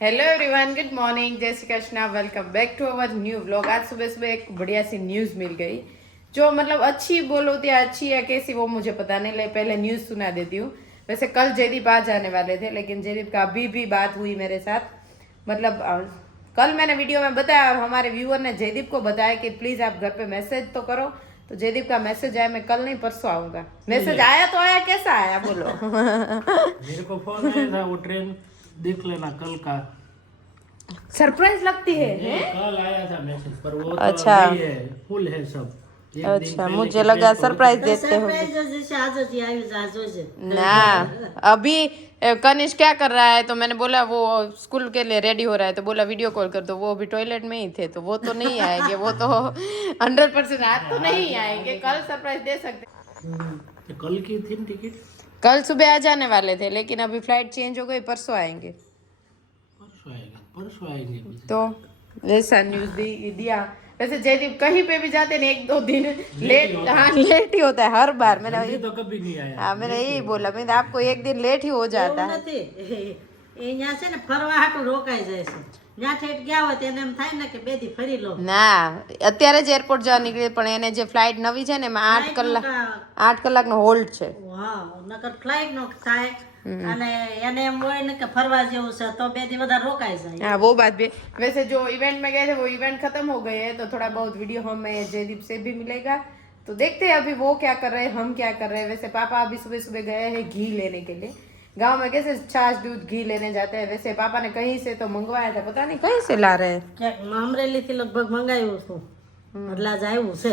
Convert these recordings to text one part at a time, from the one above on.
Hello everyone, good morning, जय Shri Krishna. Welcome back to our new vlog. आज सुबह सुबह एक बढ़िया सी न्यूज़ मिल गई, जो मतलब अच्छी बोलो या अच्छी या कैसी वो मुझे पता नहीं, ले पहले न्यूज़ सुना देती हूँ। वैसे कल जयदीप आ जाने वाले थे, लेकिन जयदीप का अभी भी बात हुई मेरे साथ। मतलब कल मैंने वीडियो में बताया और हमारे व्यूअर ने जयदीप को बताया कि प्लीज़ आप घर पे मैसेज तो करो। तो जयदीप का मैसेज आया, मैं कल नहीं परसों आऊँगा। मैसेज आया तो आया, कैसा आया बोलो। मेरे को फोन आया था, वो ट्रेन देख लेना कल का। सरप्राइज लगती है, ये कल आया था मैसेज, पर वो तो अच्छा नहीं है, फुल है सब। एक दिन अच्छा, पहले मुझे की लगा ट्रेन सरप्राइज देते हो ना। अभी कनिष्क क्या कर रहा है, तो मैंने बोला वो स्कूल के लिए रेडी हो रहा है, तो बोला वीडियो कॉल कर दो। वो अभी टॉयलेट में ही थे, तो वो तो नहीं आएंगे। वो तो 100% आज तो नहीं आएंगे, कल सरप्राइज दे सकते। तो कल की थी टिकट, कल सुबह आ जाने वाले थे, लेकिन अभी फ्लाइट चेंज हो गई, परसों आएंगे। परसों आएंगे। तो ऐसा न्यूज दिया। वैसे जयदीप कहीं पे भी जाते हैं 1-2 दिन लेट, हाँ लेट ही होता है हर बार। मैंने ये तो कभी नहीं आया। हाँ, मैंने यही बोला, मैंने आपको एक दिन लेट ही हो जाता है। ના અત્યારે જ એરપોર્ટ જવા નીકળી, પણ એને જે ફ્લાઇટ નવી છે ને એમાં 8 કલાકનો હોલ્ડ છે. हाँ वो बात भी। वैसे जो इवेंट में गए थे वो इवेंट खत्म हो गए हैं, तो थोड़ा बहुत वीडियो हमें जयदीप से भी मिलेगा। तो देखते हैं अभी वो क्या कर रहे हैं, हम क्या कर रहे हैं। वैसे पापा अभी सुबह सुबह गए हैं घी लेने के लिए। गांव में कैसे छाछ दूध घी लेने जाते हैं, वैसे पापा ने कहीं से तो मंगवाया था, पता नहीं कहीं से ला रहे हैं। लगभग मंगाયું હતું એટલે આજ આવ્યું છે।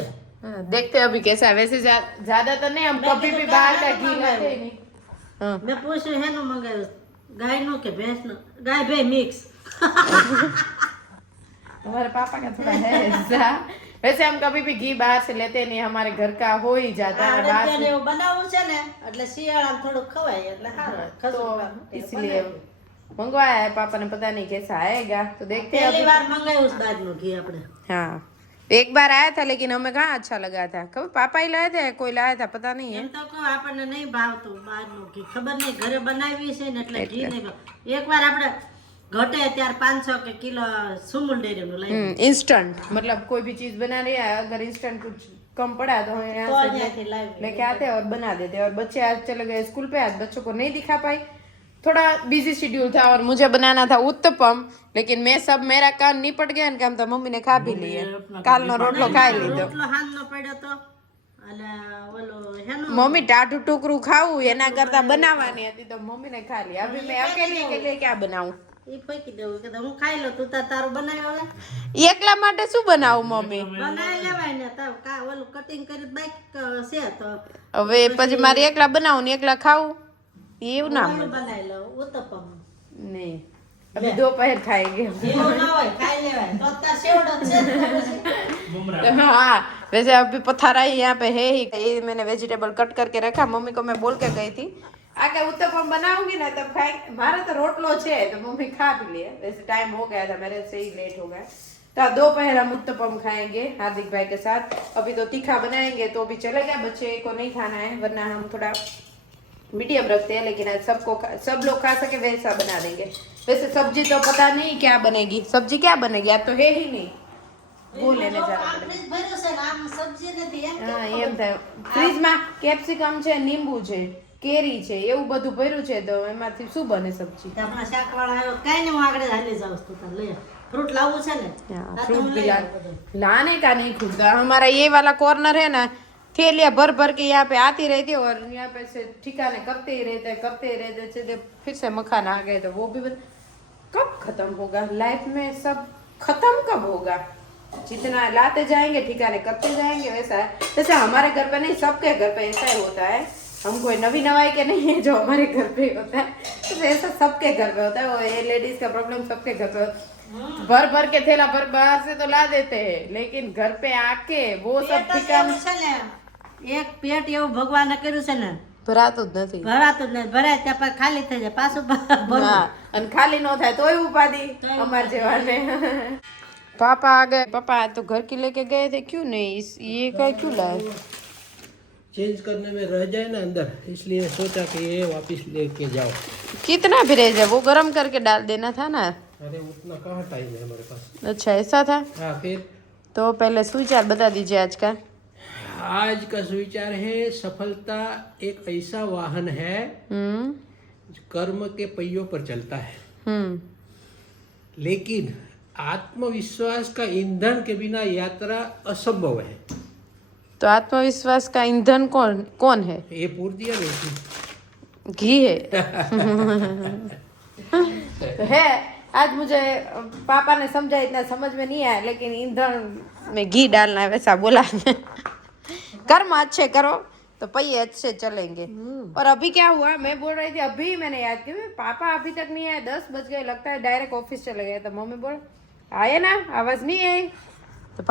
देखते हैं अभी कैसा है। वैसे ज्यादा तो नहीं, हम कभी भी बाहर का घी लाते ही नहीं। हाँ મેં પૂછ્યું હેનું મંગાવ્યું, ગાયનું કે ભેંસનું? ગાય ભે મિક્સ। हमारे पापा का थोड़ा है ऐसा। वैसे हम कभी भी घी बाहर से लेते नहीं, हमारे घर का हो ही जाता है बाहर से। એવું બનાવવું છે ને એટલે શિયાળામાં થોડું ખવાય એટલે સારું। तो इसलिए मंगवाया है पापा ने, पता नहीं कैसा आएगा, तो देखते हैं પહેલી अभी। વાર મંગાવ્યું છે બહારનું ઘી આપણે। हाँ एक बार आया था, लेकिन हमें कहाँ अच्छा लगा था। कभी पापा ही लाए थे, कोई लाया था पता नहीं है। એમ તો કહું આપણને નહીં ભાવતું બહારનું ઘી, ખબર નહીં ઘરે બનાવી છે ને એટલે ઘી નહીં ભાવ। એકવાર આપણે ઘટે ત્યારે 500 કે કિલો સુમુલ ડેરીનું લઈ इंस्टेंट, मतलब कोई भी चीज बना रही है, अगर इंस्टेंट कुछ कम पड़ा तो हम यहाँ से ત્યાંથી લાવી। लेके आते हैं और बना देते हैं। और बच्चे आज चले गए स्कूल पे, आज बच्चों को नहीं दिखा पाई, थोड़ा बिजी शेड्यूल था। और मुझे बनाना था उत्तपम, लेकिन मैं सब मेरा काम निपट गया ना, काम तो मम्मी ने खा भी लिए। काल नो रोटलो खाई लीधो। રોટલો હાંજનો પડ્યો તો અને ઓલો હેનો मम्मी टाटू टुकड़ू खाऊं एना करता बनावानी हती, तो मम्मी ने खा लिया। अभी मैं अकेले के लिए क्या बनाऊं? એ ફેંકી દેવું કે હું ખાઈ લઉં, તું તારું બનાવ્યો લે એકલા માટે શું બનાવું મમ્મી? બનાવી લેવાય ને તાર ઓલું કટિંગ કરી બાઈક છે તો હવે પછી મારે એકલા બનાવું ને એકલા ખાવું, એવું ના ઓલું બનાવી લઉં ઉત્તપમ। नहीं, अभी दोपहर खाएंगे। એવું ના હોય ખાઈ લેવાય તો તાર સેવડો છે ને પછી। हाँ वैसे अभी पथारा ही यहाँ पे है ही। ये मैंने वेजिटेबल कट करके रखा, मम्मी को मैं बोल के गई थी आगे उत्तपम बनाऊंगी ना तब खाए। हमारा तो रोटलो है तो मम्मी खा भी लिए। वैसे टाइम हो गया था, मेरे से ही लेट हो गया। तो दोपहर हम उत्तपम खाएंगे हार्दिक भाई के साथ। अभी तो तीखा बनाएंगे तो अभी चलेगा, बच्चे को नहीं खाना है, वरना हम थोड़ा मीडियम रखते हैं। लेकिन आज सब लोग खा सके वैसा बना देंगे। वैसे सब्जी तो पता नहीं क्या बनेगी, सब्जी क्या बनेगी आज तो है ही नहीं, वो लेने जाना આમ पड़ेगा। ફ્રીજ ભર્યું છે ને આમ સબ્જી નથી એમ હા એમ થાય, ફ્રીજમાં કેપ્સિકમ છે, લીંબુ છે, કેરી છે, એવું બધું ભર્યું છે, તો એમાંથી શું બને સબ્જી? કે આપણા શાકવાળા આવ્યો કાઈ નહીં, હું આગળ હાલી જાઉં છું તો લઈ ફ્રૂટ લાવવું છે ને फ्रूट भी लाने का नहीं खुदा। हमारा ये वाला कॉर्नर है ना, थैलियाँ भर भर के यहाँ पे आती रहती है और यहाँ पे से ठिकाने करते ही रहते हैं। फिर से मखाना आ गए तो वो भी कब खत्म होगा? लाइफ में सब खत्म कब होगा? जितना लाते जाएंगे ठिकाने करते जाएंगे, वैसा है। जैसे हमारे घर पे नहीं, सबके घर पे ऐसा ही होता है। हम कोई नवी नवाई के नहीं है जो हमारे घर पे होता है, तो ऐसा सबके घर पे होता है। वो ये लेडीज का प्रॉब्लम सबके घर पे भर भर के थैला भर बाहर से तो ला देते हैं, लेकिन घर पे आके वो सब ठिकाने છે ને એક પેટ એવું ભગવાને કર્યું છે ને ભરાતું જ નથી। ભરાતું જ નથી, ભરાય ત્યાં પછી ખાલી થઈ જાય પાછું ભરવું। हाँ, અને ખાલી નો થાય तोय उपाधि हमारे जेवाने। पापा आ गए। पापा तो घर की लेके गए थे, क्यों नहीं ये का क्यों लाए? चेंज करने में रह जाए ना अंदर, इसलिए सोचा कि ये वापस लेके जाओ। कितना भी रह जाए, वो गर्म करके डाल देना था ना। अरे उतना कहाँ टाइम है हमारे पास। अच्छा ऐसा था। हाँ फिर तो पहले सुविचार बता दीजिए आज का। आज का सुविचार है, सफलता एक ऐसा वाहन है जो कर्म के पहियों पर चलता है, लेकिन आत्मविश्वास का ईंधन के बिना यात्रा असंभव है। तो आत्मविश्वास का ईंधन कौन कौन है? ये पूछ दिया नहीं। घी है। तो है, आज मुझे पापा ने समझा, इतना समझ में नहीं आया, लेकिन ईंधन में घी डालना है वैसा बोला। कर्म अच्छे करो तो पहिए अच्छे चलेंगे। और अभी क्या हुआ, मैं बोल रही थी, अभी मैंने याद किया, पापा अभी तक नहीं आए, 10 बज गए, लगता है डायरेक्ट ऑफिस चले गए। तो मम्मी बोल आए ना, आवाज नहीं आई। तो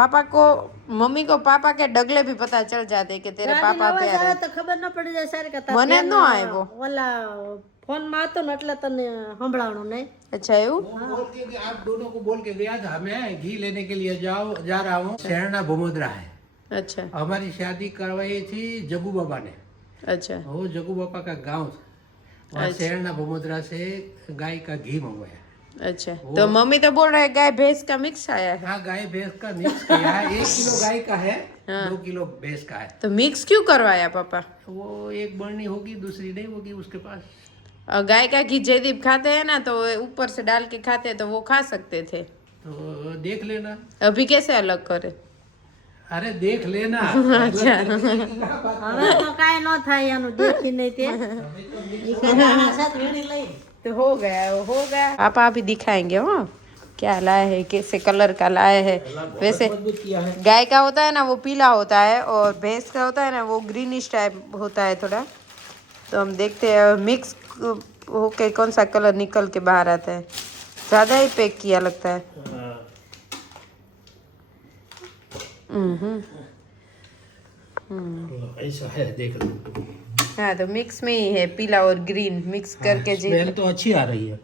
मम्मी को पापा के डगले भी पता चल जाते कि तेरे पापा प्यारे हैं। તો ખબર ન પડી જાય સારી કથા મને ન આવ્યો ઓલા ફોન માં હતો ને એટલે તને સંભળાણું નહીં। अच्छा એવું बोल के आप दोनों को बोल के गया था, मैं घी लेने के लिए जा रहा हूँ, शहरना भमोदरा है। अच्छा हमारी शादी करवाई थी जगू बाबा ने, अच्छा वो जगू बाबा का गांव था, वहाँ शहरना भमोदरा से गाय का घी मंगवाया। अच्छा तो मम्मी तो बोल रहे गाय भैंस का मिक्स आया है। हाँ गाय भैंस का मिक्स किया है, 1 किलो गाय का है, 2 किलो भैंस का है। तो मिक्स क्यों करवाया पापा? वो एक बरनी होगी, दूसरी नहीं होगी उसके पास। और गाय का घी जयदीप खाते हैं ना, तो ऊपर से डाल के खाते हैं, तो वो खा सकते थे। तो देख लेना। अभी कैसे अलग करे? अरे देख लेना। अच्छा હવે તો કાઈ ન થાય એનું દેખી નહીં તે ઈ કે નાના સાથ વીણી લઈ तो हो गया। पापा अभी दिखाएंगे हो क्या लाए है, कैसे कलर का लाए है। वैसे मजबूत किया है। गाय का होता है ना वो पीला होता है, और भैंस का होता है ना वो ग्रीनिश टाइप होता है थोड़ा। तो हम देखते हैं मिक्स होके कौन सा कलर निकल के बाहर आता है। ज़्यादा ही पैक किया लगता है। ऐसा है, देख लो। हाँ तो मिक्स में ही है, पीला और ग्रीन मिक्स करके जी। स्मेल तो अच्छी आ रही है,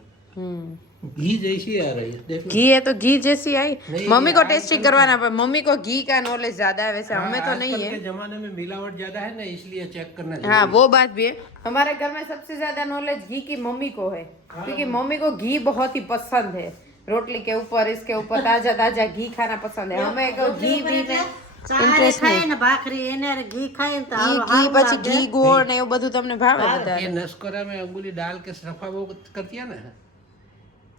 घी जैसी आ रही है। देखो घी है तो घी जैसी आई। नहीं, मम्मी को टेस्टिंग करवाना पर मम्मी को घी का नॉलेज ज्यादा है, वैसे हमें तो नहीं आजकल है। के जमाने में मिलावट ज्यादा है ना, इसलिए चेक करना चाहिए। हाँ वो बात भी है। हमारे घर में सबसे ज्यादा नॉलेज घी की मम्मी को है, क्योंकि मम्मी को घी बहुत ही पसंद है। रोटली के ऊपर, इसके ऊपर ताजा ताजा घी खाना पसंद है। हमें को घी भी ચારે ખાય ને ભાખરી એને હારે ઘી ખાય ને તો હારું ઘી હારું પછી લાગે। ઘી ગોળ ને એવું બધું તમને ભાવે બધા? ये नस्कोरा में अंगुली डाल के सफा वो करती है ना,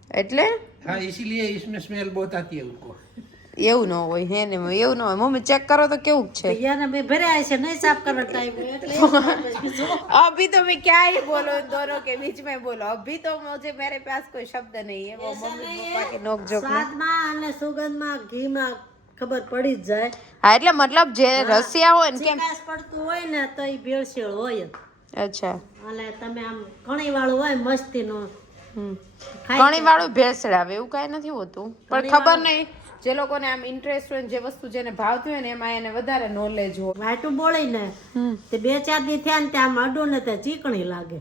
એટલે हाँ इसीलिए इसमें स्मेल बहुत आती है उनको। એવું ન હોય હે ને, એવું ન હોય। મમ્મી ચેક કરો તો કેવું છે। એને બે ભર્યા છે નહીં સાફ કરવા ટાઈમ એટલે अभी तो मैं क्या ही बोलो, इन दोनों के बीच में बोलो। अभी तो मुझे मेरे पास कोई शब्द नहीं है। वो मम्मी पापा के नोक झोंक में। સ્વાદમાં અને સુગંધમાં ઘીમાં ખબર પડી જ જાય। હા એટલે મતલબ જે રસિયા હોય ને કેમ। ચીકાશ પડતું હોય ને તો એ ભેળસેળ હોય જ। અચ્છા અને તમે આમ કણી વાળું હોય મસ્તીનું ઘણી વાળું ભેળસેળ આવે એવું કાંઈ નથી હોતું, પણ ખબર નહીં જે લોકોને આમ ઇન્ટરેસ્ટ હોય ને જે વસ્તુ જેને ભાવતી હોય ને એમાં એને વધારે નોલેજ હોય। વાટું બોળી ને તે 2-4 દી થયા ને તે આમ અડું ને તે ચીકણી લાગે,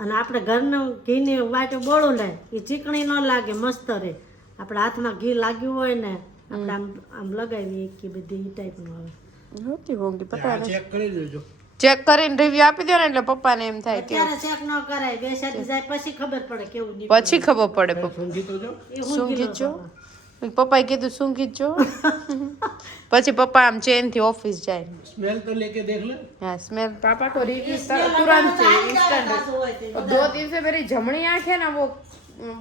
અને આપણે ઘરનું ઘીની વાટું બોળું ને એ ચીકણી ન લાગે, મસ્ત રહે। આપણા હાથમાં ઘી લાગ્યું હોય ને આપણે આમ આમ લગાવીએ કે બધી એ ટાઈપનું આવે। હોતી હોંગી પતા નહીં। चेक कर लीजिए। ચેક કરીને રિવ્યુ આપી દો ને એટલે પપ્પાને એમ થાય કે અત્યારે ચેક ન કરાય, 2-4 દી જાય પછી ખબર પડે કેવું નીકળે। પછી ખબર પડે પપ્પા सूंघी तो जो એ શું ઊંઘી લો કીધું? બાબા। પપ્પાએ કીધું શું કીધું? પછી પપ્પા આમ ચેન થી ઓફિસ જાય। स्मेल तो लेके देख ले। हाँ स्मेल पापा को रिव्यू तुरंत इंस्टेंट। और 2 दिन से मेरी जमनी आंख है ना वो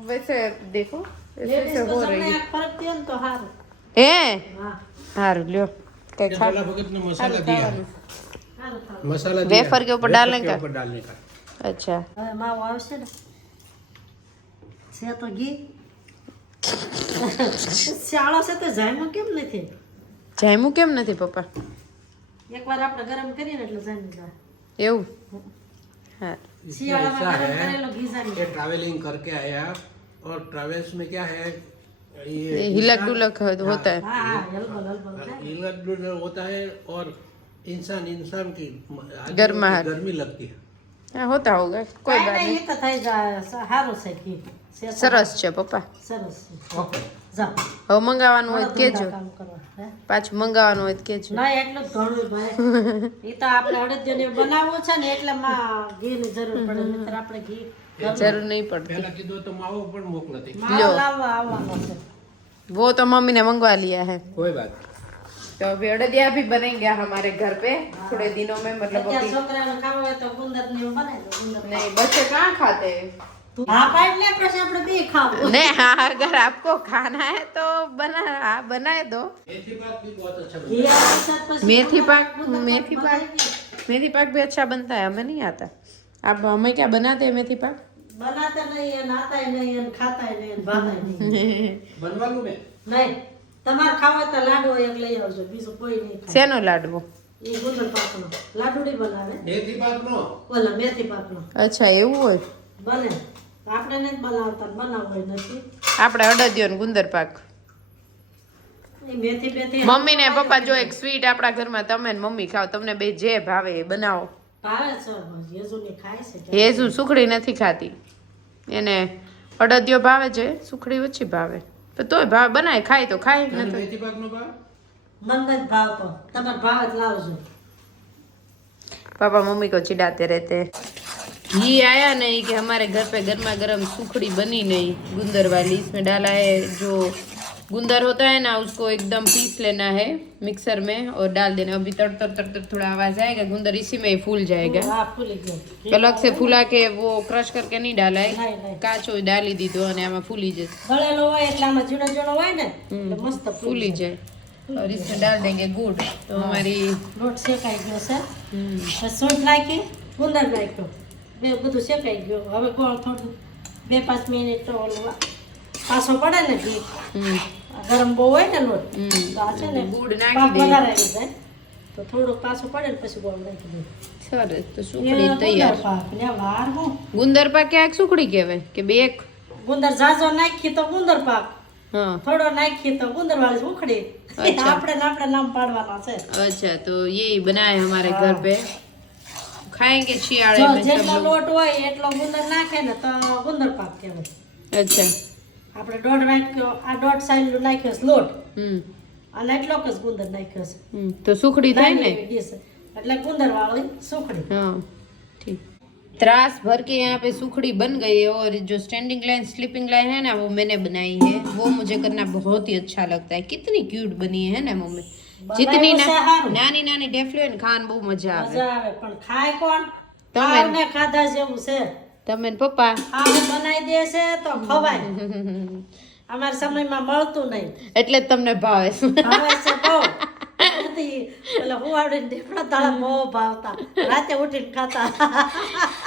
वैसे देखो ऐसे हो रही है। ફરક થયો ને તો સારું। है હા हार ल्यो क्या खा भोला भगत ने मसाला दिया है, સારું થાવ। मसाला दिया वेफर के ऊपर डालने का? ऊपर डालने का। अच्छा હવે માવો આવશે ને છે તો ઘી શાળો છે તો જામ્યું કેમ નથી? જામ્યું કેમ નથી પપ્પા? એકવાર આપણે ગરમ કરીએ ને એટલે જામી જાય। એવું हाँ इसमें શિયાળામાં ऐसा ગરમ है, કરેલો ઘી જામી ये ट्रैवलिंग करके आया और ट्रैवल्स में क्या है, ये हिलक डुलक होता है। જાય। હા હા હલબલ હલબલ થાય। हिलक डुलक होता है और इंसान की गर्माहट। गर्मी लगती है। हाँ होता होगा कोई કાંઈ बात નહીં, नहीं। એ તો થઈ જાય। સારું છે ઘી છે તો સરસ છે પપ્પા। સરસ છે। ओके જાઓ હવે મંગાવવાનું હોય તો ધંધા કેજો, કામ કરવા હે? પાછું મંગાવવાનું હોય તો કેજો। ના એટલું જ ઘણું ભાઈ, એ તો આપણે અડદિયાને બનાવવું છે ને એટલે માં ઘીની જરૂર પડે, નહીંતર આપણે ઘી જરૂર नहीं पड़ती। પહેલા કીધું તો માવો પણ મોકલતી માવો લાવવા આવવાનો છે वो तो मम्मी ने मंगवा लिया है। કોઈ વાત तो अभी अड़दिया भी बनेंगे हमारे घर पे थोड़े दिनों में, मतलब અત્યારે अभी છોકરાને ખાવું હોય તો ગુંદર ને એવું બનાવી દો ગુંદર नहीं बच्चे कहाँ खाते हैं। હા પાડ ને પછી આપણે બે ખાવું नहीं हाँ, अगर आपको खाना है तो बनाए दो। મેથી પાક भी बहुत अच्छा बनता ઘી આવે છે પછી मेथी पाक ગુંદર मेथी पाक બનાવી मेथी पाक भी अच्छा बनता है, हमें नहीं आता। आप हमें क्या बनाते हैं मेथी पाक। બનાતા નહીં અને આતાય નહીં અને ખાતાય નહીં અને ભાતાય નહીં है बनवालू में નહીં તમારે ખાવા હોય તો લાડુ એક લઈ આવજો બીજું કોઈ નહીં ખાય सेनो लाडवो। એ ગુંદર પાકનો લાડુડી બનાવે મેથી પાક નો ઓલા મેથી પાકનો अच्छा એવું હોય। બને આપણે નથી બનાવતા બનાવવું હોય નથી આપણે અડદિયો ને ગુંદર પાક। એ મેથી બેથી મમ્મી ને પપ્પા જો એક સ્વીટ આપણા ઘરમાં તમે ને મમ્મી ખાઓ, તમને બે જે ભાવે એ બનાવો। ભાવે છે યેજુની ખાય છે કે હેઝુ સુખડી નથી ખાતી, એને અડદિયો ભાવે છે, સુખડી ઓછી ભાવે, તો તોય ભાવે બનાય ખાય તો ખાય અને નથી। મેથી પાક નો ભાવ મન જ ભાવતો તમારે ભાવ જ લાવજો पापा मम्मी को चिढ़ाते रहते हैं। ये आया नहीं कि हमारे घर पे गर्मा गर्म सुखड़ी बनी नहीं गुंदर वाली, इसमें डाला है जो गुंदर होता है ना उसको एकदम पीस लेना है मिक्सर में और डाल देना। अभी तड़ तड़ थोड़ा आवाज आएगा, गुंदर इसी में ही फूल जाएगा। હા ફૂલી ગયો अलग से फूला के वो क्रश करके नहीं डाला है, नहीं, नहीं। काचो डाली दीधो અને આમાં ફૂલી જશે, ગળેલો હોય એટલે આમાં ઝીણો ઝીણો હોય ને એટલે મસ્ત फूली जाए। और इसमें डाल देंगे गुड़, तो हमारी લોટ શેકાઈ ગયો છે પછી સૂંઠ નાખી ગુંદર નાખ્યો બે બધું શેકાઈ ગયું હવે ગોળ થોડું 2-5 મિનિટ ઓલું પાછો પડે ને ઘી ગરમ બહુ હોય ને લોટ તો આ છે ને ગુડ નાખી પાક દઈએ। વધારે આવી જાય તો થોડું પાછું પડે ને પછી ગોળ નાખી દે સરસ, તો સુખડી તૈયાર। પાક ને વાર હું ગુંદર પાક ક્યાંક સુખડી કહેવાય કે બે એક। ગુંદર ઝાઝો નાખી તો ગુંદર પાક हाँ થોડો નાખી તો ગુંદર વાળી ઉખડી અચ્છા। આપણે નામ પાડવાના છે अच्छा, तो यही बनाए हमारे घर पे, खाएंगे शियाड़े જો में सब જેટલો लोग। લોટ હોય એટલો ગુંદર નાખે ને તો ગુંદર પાક કહેવાય अच्छा આપણે દોઢ નાખ્યો આ દોઢ સાઈડ નાખ્યો છે લોટ हम्म અને એટલો જ ગુંદર નાખ્યો છે तो सुखड़ी થાય ને। નાની ડીશ એટલે ગુંદર વાળી સુખડી हाँ ठीक। त्रास भर के यहाँ पे सुखड़ी बन गई है, और जो स्टैंडिंग लाइन स्लीपिंग लाइन है ना वो मैंने बनाई है, वो मुझे करना बहुत ही अच्छा लगता है। कितनी क्यूट बनी है ना मम्मी, जितनी બનાવ્યું છે હારું। नानी नानी डेफली है खान बहु मजा आवे। મજા આવે પણ ખાય કોણ તમે. ખાવને ખાધા જેવું છે તમે ને પપ્પા ખાવું બનાવી દે છે તો ખવાય અમારા સમયમાં મળતું નહીં એટલે જ તમને ભાવે છે। ભાવે છે બહુ નથી પેલા હુવાડીને ઢેફડા તાળા બહુ ભાવતા રાતે ઉઠીને ખાતા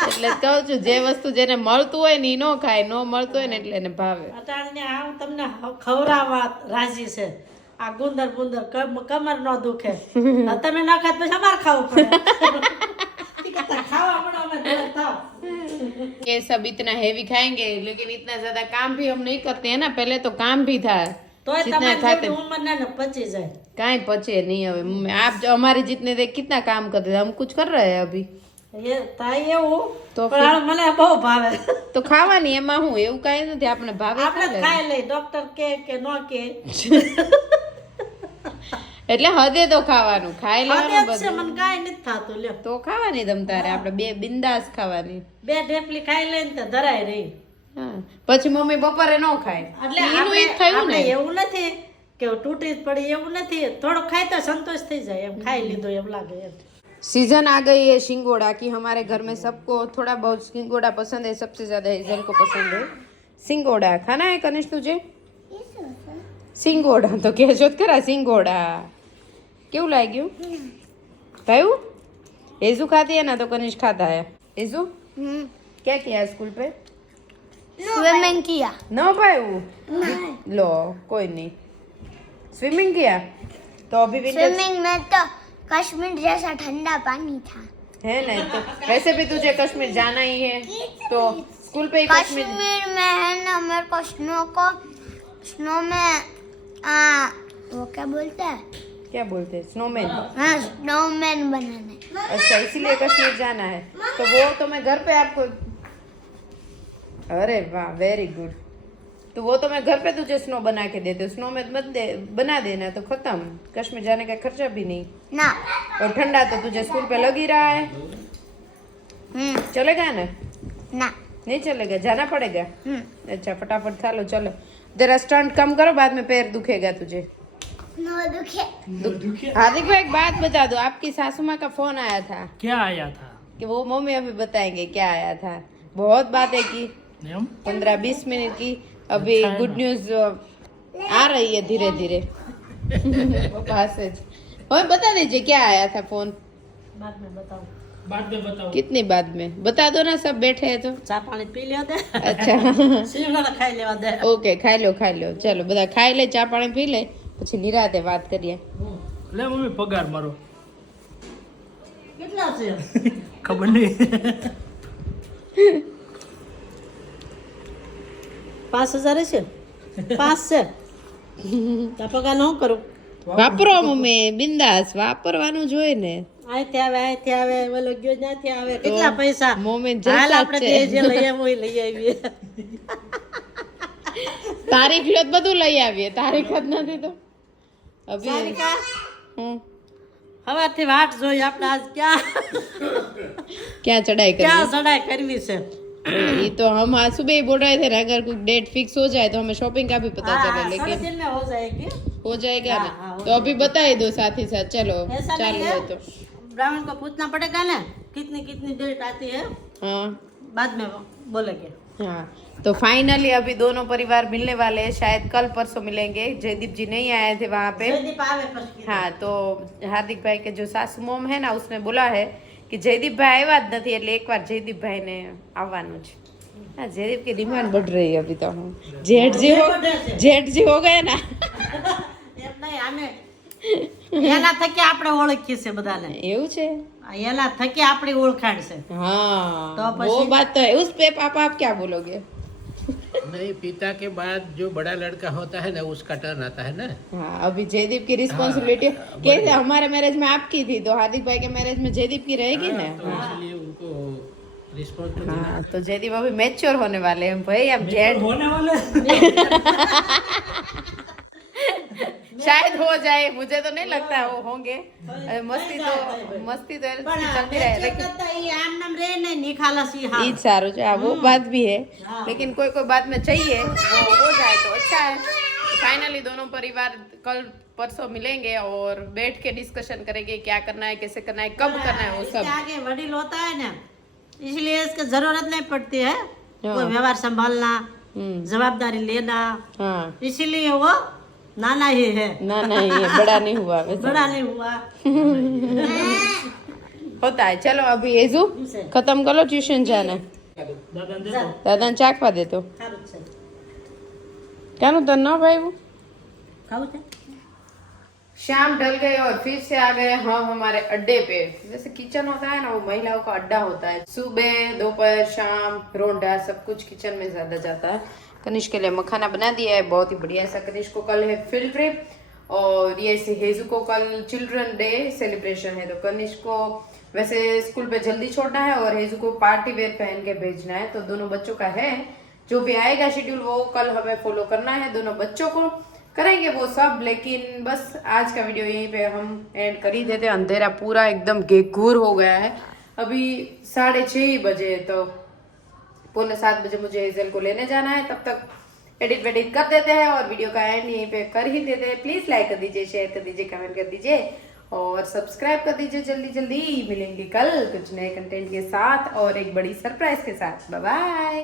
એટલે જ કહું છું જે વસ્તુ જેને મળતું હોય ને ઈ નો ખાય, નો મળતું હોય ને એટલે એને ભાવે। અટાણને આમ તમને ખવડાવવા રાજી છે આ ગુંદર ગુંદર કમર ન દુખે આ તમે ના ખાત પછી અમારે ખાવું પડે ખાવા પડે અમે ઢોળ થાવ ये सब इतना हैवी खाएंगे लेकिन इतना ज्यादा काम भी हम नहीं करते हैं ना, पहले तो काम भी था તોય जितना તમારી खाते જેવી ઉંમર ને પચી જાય काहे पचे नहीं हमें मम्मी। आप जो हमारे जितने थे कितना काम करते थे, हम कुछ कर रहे हैं अभी એ થાય એવું તો પણ આ મને બહુ ભાવે તો ખાવાની એમાં હું એવું કાંઈ નથી, આપણે ભાવે આપણે ખાઈ ખાઈ લઈ ડોક્ટર કે ન કે એટલે હદે તો ખાવાનું, ખાઈ લેવાનું આદત છે બધું મને કાંઈ નથી થાતું લ્યો તો ખાવાની તમ તારે, આપણે બે બિંદાસ ખાવાની। બે ઢેફલી ખાઈ લઈને તો ધરાય રહી હા પછી મમ્મી બપોરે ન ખાય એટલે એનું ઈ જ થયું આપણે ને। એવું નથી કે તૂટી જ પડી એવું નથી થોડું ખાય તો સંતોષ થઈ જાય એમ ખાઈ લીધો એમ લાગે એમ सीजन आ गई है सिंगोड़ा की, हमारे घर में सबको थोड़ा बहुत सिंगोड़ा पसंद है, सबसे ज्यादा हेजल को पसंद है सिंगोड़ा। खाना है कनिष्ठ तुझे सिंगोड़ा? तो क्या जो करा सिंगोड़ा क्यों लाग्યું भाई हेजू खाती है ना तो कनिष्ठ खाता है। हेजू क्या किया स्कूल पे? स्विमिंग किया। न भाई लो कोई नहीं, स्विमिंग किया तो अभी भी स्विमिंग में तो कश्मीर जैसा ठंडा पानी था। है ना, तो वैसे भी तुझे कश्मीर जाना ही है तो स्कूल पे ही कश्मीर। कश्मीर में है ना मेरे को स्नो में वो क्या बोलते हैं, क्या बोलते हैं स्नोमैन? हाँ स्नोमैन बनाने। अच्छा इसीलिए कश्मीर जाना है, तो वो तो मैं घर पे आपको, अरे वाह वेरी गुड, तो वो तो मैं घर पे तुझे स्नो बना के देती हूँ, स्नो में मत दे बना देना तो खत्म, कश्मीर जाने का खर्चा भी नहीं, ना और ठंडा तो तुझे स्कूल पे लग ही रहा है, चलेगा ना? ना नहीं चलेगा, जाना पड़ेगा। अच्छा फटाफट खा लो, चलो जरा स्टंट कम करो, बाद में पैर दुखेगा तुझे। नो दुखे। हार्दिक भाई एक बात बता दो, आपकी सासू माँ का फोन आया था क्या आया था? कि वो मम्मी अभी बताएंगे क्या आया था। बहुत बातें की, नियम 15-20 मिनट की। अभी गुड न्यूज आ रही है धीरे धीरे। पास और बता दीजिए क्या आया था फोन। बाद में बताओ। बाद में बताओ। कितनी बाद में बता दो ना, सब बैठे हैं तो। ચા પાણી પી લ્યો દે अच्छा શિવલાને ખાઈ લેવા દે ઓકે ખાઈ લો ચલો બધા ખાઈ લે, ચા પાણી પી લે, પછી નિરાતે વાત કરીએ। લે મમ્મી પગાર મારો। કેટલા છે ખબર નહીં। 5000 છે 5 છે તા પગાર ન કરું વાપરો મમ્મી, બિંદાસ વાપરવાનું જોઈએ ને। આયતે આવે ઓલો ગયો ત્યાંથી આવે કેટલા પૈસા મોમે હાલ જલસા આપણે છે। જે જે લઈ આવવું એ લઈ આવીએ તારીખ લ્યો તો બધું લઈ આવીએ, તારીખ જ નથી તો અભી સારિકા હમ, હવારથી વાટ જોઈ આપણે આજ ક્યાં क्या चढ़ाई ક્યાં करेंगे? ચડાઈ કરવી છે ये तो हम आज सुबह ही बोल रहे थे ना, अगर कोई डेट फिक्स हो जाए तो हमें शॉपिंग का भी पता चले, हाँ, लेकिन 3.5 में हो जाएगी हो जाएगा हाँ, ना, हाँ, हो तो अभी बता ही दो साथ ही साथ। चलो ऐसा चालू नहीं है है तो ब्राह्मण को पूछना पड़ेगा ना कितनी कितनी डेट आती है हाँ बाद में बोलेंगे हाँ। तो फाइनली अभी दोनों परिवार मिलने वाले हैं, शायद कल परसों मिलेंगे। जयदीप जी नहीं आए थे वहाँ पे। जयदीप आवे પછી हाँ तो हार्दिक भाई के जो सासू मोम है ना, उसने बोला है कि जयदीप भाई આવ્યા જ નથી, એટલે એકવાર જયદીપ ભાઈ ने આવવાનું છે। हाँ जयदीप की डिमांड बढ़ रही है अभी तो। हम जेठ जी हो गए ना। એમ નહીં આમે એના થકી આપણે ઓળખીએ છે બધાને એવું છે? એના થકી આપણી ઓળખાણ છે हाँ तो वो પછી? बात तो है। उस पे पापा आप क्या बोलोगे? नहीं, पिता के बाद जो बड़ा लड़का होता है ना, उसका टर्न आता है ना। हाँ अभी जयदीप की रिस्पॉन्सिबिलिटी कैसे, हमारे मैरिज में आपकी थी तो हार्दिक भाई के मैरिज में जयदीप की रहेगी ना। तो इसलिए उनको रिस्पॉन्सिबिलिटी। हाँ तो जयदीप अभी मैच्योर होने वाले हैं भाई। अब जेठ होने वाले। शायद हो जाए, मुझे तो नहीं लगता है वो होंगे। मस्ती तो પણ चलती रहे, लेकिन કરતા ઈ આમ નામ રે ને નિખાલસી હા ईद सारू है, वो बात भी है, लेकिन कोई कोई बात में चाहिए वो हो जाए तो अच्छा है। फाइनली दोनों परिवार कल परसों मिलेंगे और बैठ के डिस्कशन करेंगे क्या करना है, कैसे करना है, कब करना है, वो इसके सब। आगे वडील होता है ना इसलिए इसकी जरूरत नहीं पड़ती है हाँ। कोई व्यवहार संभालना हम्म, जवाबदारी लेना हाँ इसीलिए वो नाना ही है ना नहीं ये बड़ा नहीं हुआ वैसे। बड़ा नहीं हुआ होता है। चलो अभी येजू खत्म करो, ट्यूशन जाना है। દાદા દે દો। दादा ने चाकवा दे तो સારું છે क्या नु तन ना भाई वो। ખાવું છે शाम ढल गए और फिर से आ गए हम हमारे अड्डे पे। जैसे किचन होता है ना, वो महिलाओं का अड्डा होता है। सुबह दोपहर शाम रोंडा सब कुछ किचन में ज्यादा जाता है। कनिष्क के लिए मखाना बना दिया है, बहुत ही बढ़िया सा। कनिष्क को कल है फील्ड ट्रिप और ये से हेजू को कल चिल्ड्रन डे सेलिब्रेशन है, तो कनिष्क को वैसे स्कूल पे जल्दी छोड़ना है और हेजू को पार्टी वेयर पहन के भेजना है। तो दोनों बच्चों का है, जो भी आएगा शेड्यूल वो कल हमें फॉलो करना है। दोनों बच्चों को करेंगे वो सब, लेकिन बस आज का वीडियो यहीं पे हम एंड कर ही देते। अंधेरा पूरा एकदम घेघूर हो गया है, अभी 6:30 ही बजे, तो 6:45 बजे मुझे हेजल को लेने जाना है। तब तक एडिट वेडिट कर देते हैं और वीडियो का एंड यहीं पे कर ही देते हैं। प्लीज लाइक कर दीजिए, शेयर कर दीजिए, कमेंट कर दीजिए और सब्सक्राइब कर दीजिए। जल्दी जल्दी मिलेंगे कल कुछ नए कंटेंट के साथ और एक बड़ी सरप्राइज के साथ। Bye bye.